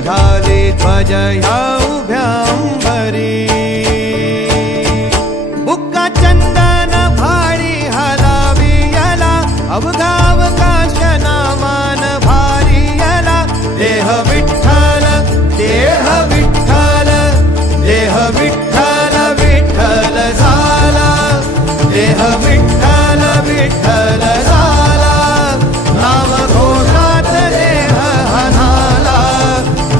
घाली ध्वज ह्या उभ्या अंबरी बुक्का चंदन भारी हलावी याला अवघा अवकाश नामान भारी याला देह विठ्ठल देह विठ्ठल देह विठ्ठल विठ्ठल झाला देह विठ्ठल विठ्ठल झाला नाम घोषात देह हनाला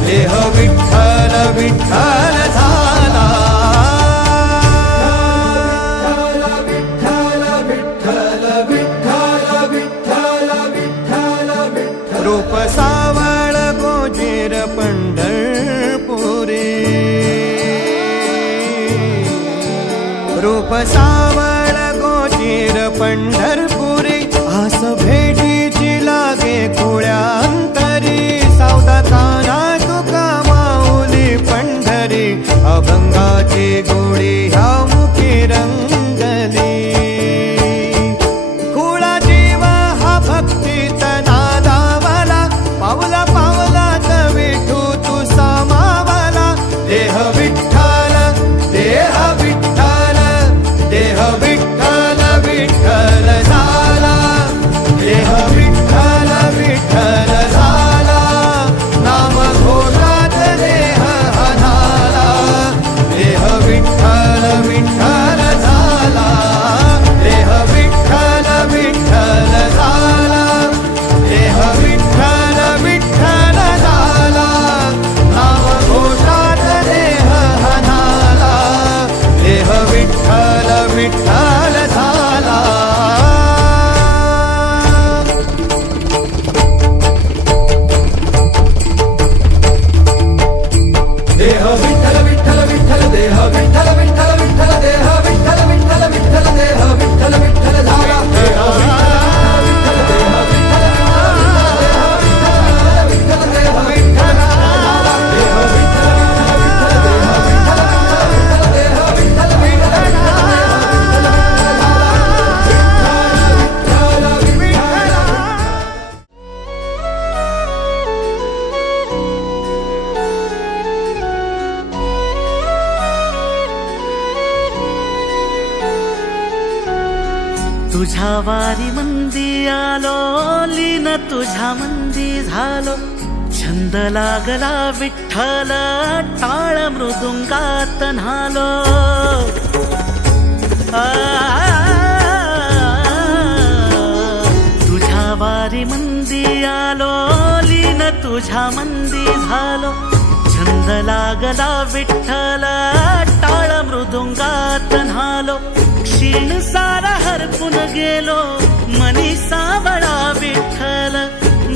देह विठ्ठल विठ्ठल झाला विठ्ठल विठ्ठल विठ्ठल विठ्ठल विठ्ठल विठ्ठल रूप सावळ गोजीर पंढरपुरी रूप सावळ गोजीर पंढरपुरी आस भेटीची लागे खुळ्या अंतरी सावता काना तुका माऊली पंढरी अभंगाची गोडी ह्या मुखी रंगली खुळा जीव हा भक्तीत नादावला पावला पावलात विठू तू सामावला देह विठ्ठल देह विठ्ठल देह विठ्ठल विठ्ठल झाला देह विठ्ठल विठ्ठल झाला नाम घोषात देह हनाला देह विठ्ठल विठ्ठल झाला देह विठ्ठल विठ्ठल झाला देह विठ्ठल विठ्ठल झाला नाम घोषात देह हनाला देह विठ्ठल विठ्ठल झाला देह विठ्ठल विठ्ठल विठ्ठल देह विठ्ठल विठ्ठल विठ्ठल देह विठ्ठल विठ्ठल विठ्ठल देह विठ्ठल विठ्ठल झाला देह विठ्ठल देह विठ्ठल विठ्ठल देह विठ्ठल देह विठ्ठल तुझ्या वारी मंदी आलो लीन तुझ्या मंदी झालो छंद लागला विठ्ठल टाळ मृदुंगात न्हालो तुझ्या वारी मंदी आलो लीन तुझ्या मंदी झालो छंद लागला विठ्ठल टाळ मृदुंगात न्हालो क्षीण सारा हरपून गेलो मनी सावळा विठ्ठल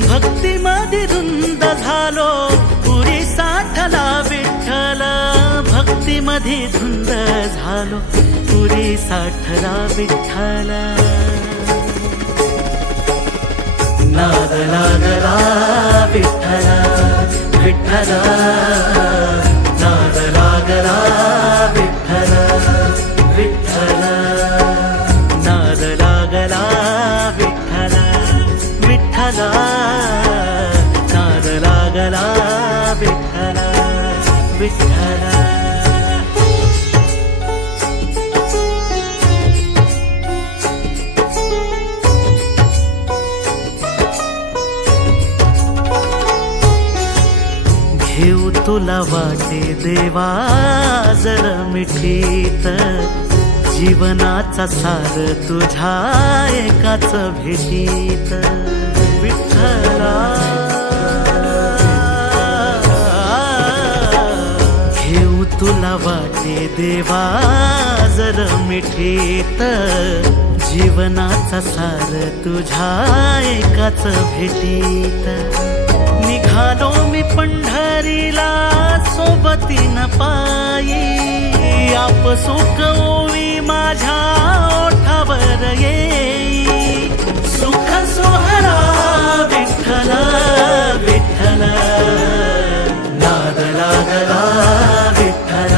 भक्ती मध्ये धुंद झालो पुरी साठला विठ्ठल भक्ती मध्ये धुंद झालो पुरी साठला विठ्ठल नाद लागला विठ्ठल विठ्ठल नाद लागला विठ्ठल विठ्ठल नाद लागला विठ्ठल विठ्ठल नाद लागला विठ्ठल विठ्ठल घेऊ तुला वाटे देवा जर मिठीत जीवनाचा सार तुझ्या एकाच भेटीत विठ्ठला घेऊ तुला वाटे देवा जर मिठीत जीवनाचा सार तुझ्या एकाच भेटीत निघालो मी पंढरीला सोबतीन पायी आप सुख ओवी माझ्या ओठावर येई सुख सोहळा विठ्ठल विठ्ठल नाद लागला विठ्ठल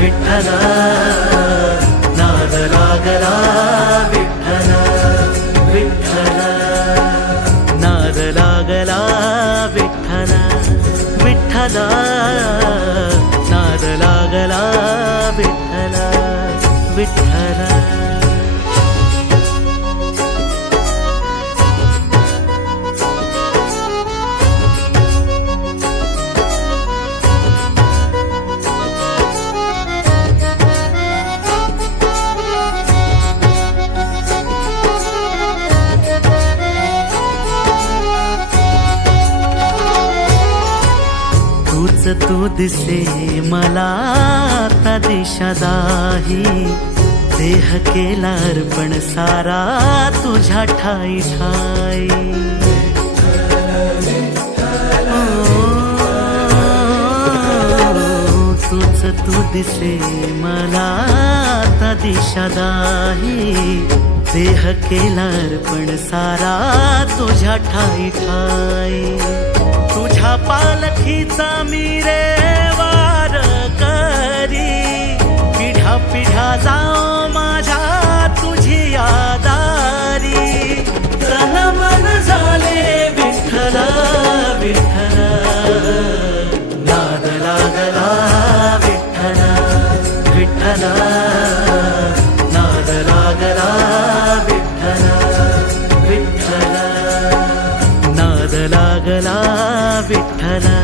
विठ्ठल नाद लागला विठ्ठल विठ्ठल नाद लागला विठ्ठल विठ्ठल विठ्ठला नाद लागला विठ्ठला विठ्ठला तू दिसे मला आता दिशा दाही देह केला अर्पण सारा तुझ्या ठाई ठाई तूच तू दिसे मला आता दिशा दाही देह केला अर्पण सारा तुझ्या ठाई ठाई तुझ्या पालखीचा मी रे वार करी पिढ्या पिढ्या जाओ माझ्या तुझी यादारी तन मन झाले विठ्ठला विठ्ठला नाद लागला विठ्ठला विठ्ठला नाद लागला विठ्ठला विठ्ठला नाद लागला विठ्ठला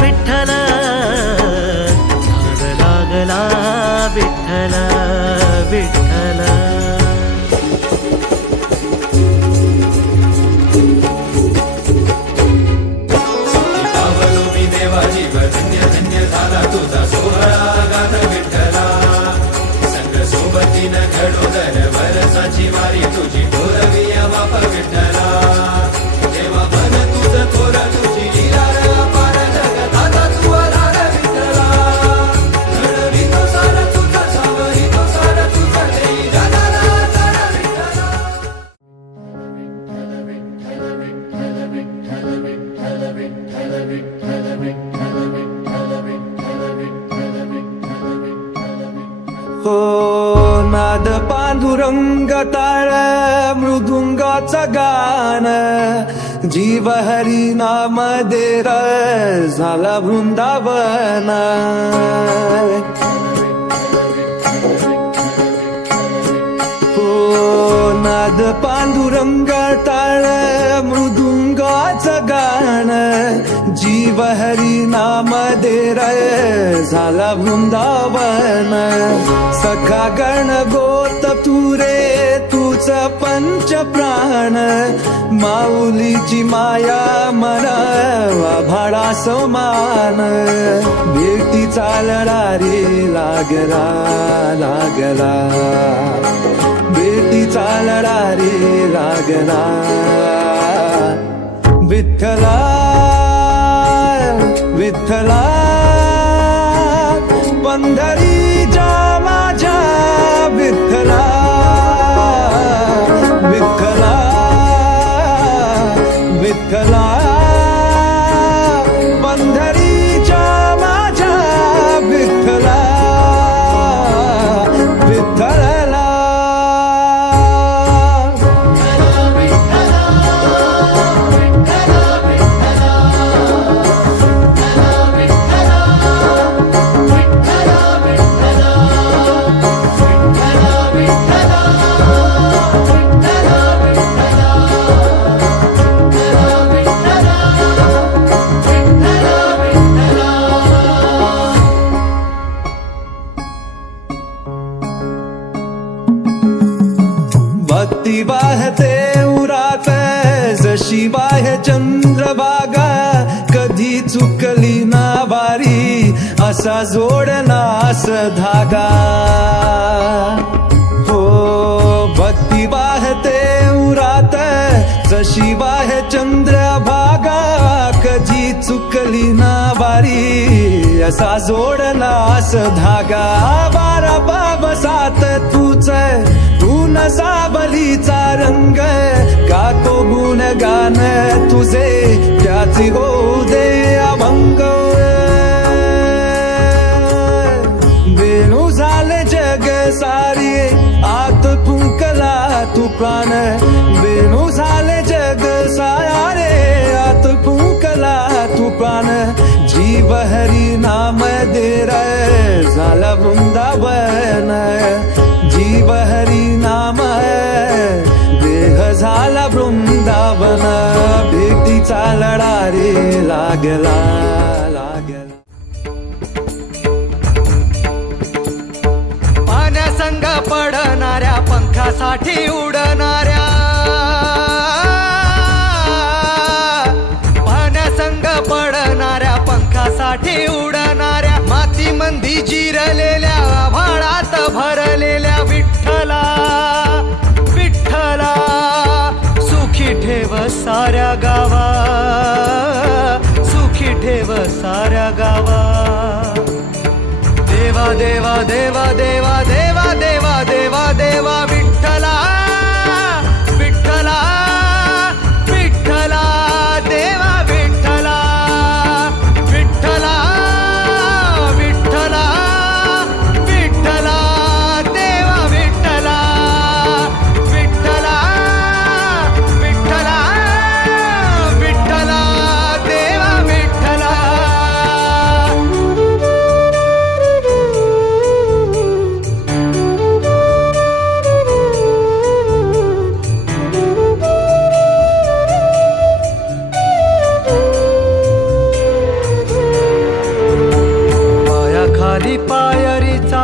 विठ्ठला नाद लागला विठ्ठला विठ्ठला पावलो मी देवा जीव धन्य धन्य झाला तुझा सोहळा गाथ विठ्ठला संग सोबतीनं घडोदर वरसाची वारी तुझी ठोरवी बाप विठ्ठला देवा मन तुझं थोर तुझी लीला रे अपार जगताचा तू आधार विठ्ठला घडवितो सार तुझं सावरितो सार तुझं देई जगाला तर विठ्ठला हो नाद पांडुरंग ताळ मृदुंगाचं गान जीव हरी नाम देर झाला वृंदावन हो नाद पांडुरंग टाळ मृदुंगाचं गाण जीव हरी नाम देर झाला वृंदावन सखा गण गोत तुरे तुझ पंच प्राण माऊलीची माया मना भाडा समान भेटीचा लढा रे लागला लागला भेटीचा लढा रे लागला विठ्ठला विठ्ठला पंढरीच्या माझ्या विठ्ठला विठ्ठला विठ्ठला पंढरीच्या माझ्या विठ्ठला विठ्ठला भक्ती वाहते उरात जशी वाहे चंद्रभागा कधी चुकली ना वारी असा जोडनास धागा हो भक्ती वाहते उरात जशी वाहे चंद्रभागा कधी चुकली ना वारी असा जोडनास धागा बारा बाबसात तूच तू साबलीचा रंग का तो गुणगान तुझे त्याची होऊ दे अभंग वेणू झाले जग सारी आत फुंकला तू प्राण बेनू झाले जग साया रे आत फुंकला तू प्राण जीव हरी नाम दे रे झाला वृंदावन जीव हरी नाम देह झाला वृंदावन भेटीचा लढा रे लागला लागला पाण्यासंग पडणाऱ्या पंखासाठी उडणाऱ्या पाण्यासंग पडणाऱ्या पंखासाठी उडणाऱ्या मातीमंदी जिरलेल्या आभाळात भरलेल्या विठ्ठला विठ्ठला सुखी ठेव साऱ्या गावा सुखी ठेव साऱ्या गावा देवा देवा देवा देवा देवा देवा देवा देवा विठ्ठला विठ्ठला विठ्ठला देवा विठ्ठला विठ्ठला विठ्ठला विठ्ठला देवा विठ्ठला विठ्ठला विठ्ठला विठ्ठला देवा विठ्ठला खाली पायरीचा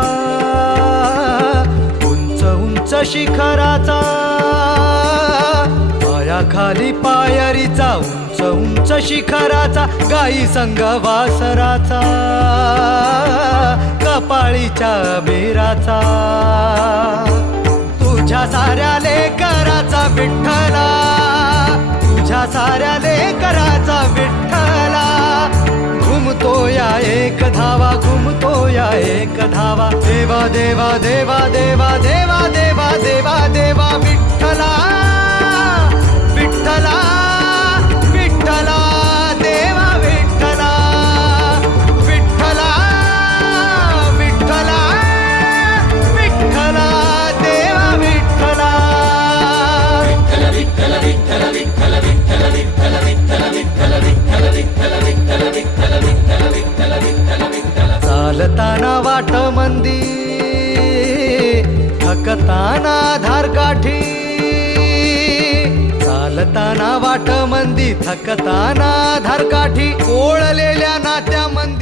उंच उंच शिखराचा पायाखाली पायरीचा उंच उंच शिखराचा गाई संग वासराचा कपाळीच्या बेराचा तुझ्या साऱ्या लेकराचा विठ्ठला तुझ्या साऱ्या लेकराचा विठ्ठला घुमतो या एक धावा घुमतो या एक धावा देवा देवा देवा देवा देवा देवा देवा देवा विठ्ठला विठ्ठला विठ्ठला देवा विठ्ठला विठ्ठला विठ्ठला विठ्ठला देवा विठ्ठला विठ्ठल विठ्ठल विठ्ठल विठ्ठल विठ्ठल विठ्ठल विठ्ठल विठ्ठल विठ्ठल विठ्ठल विठ्ठल विठ्ठल विठ्ठल विठ्ठल विठ्ठल चालताना वाट मंदी थकताना धारकाठी चालताना वाट मंदी थकताना धारकाठी ओळलेल्या नात्या मंदी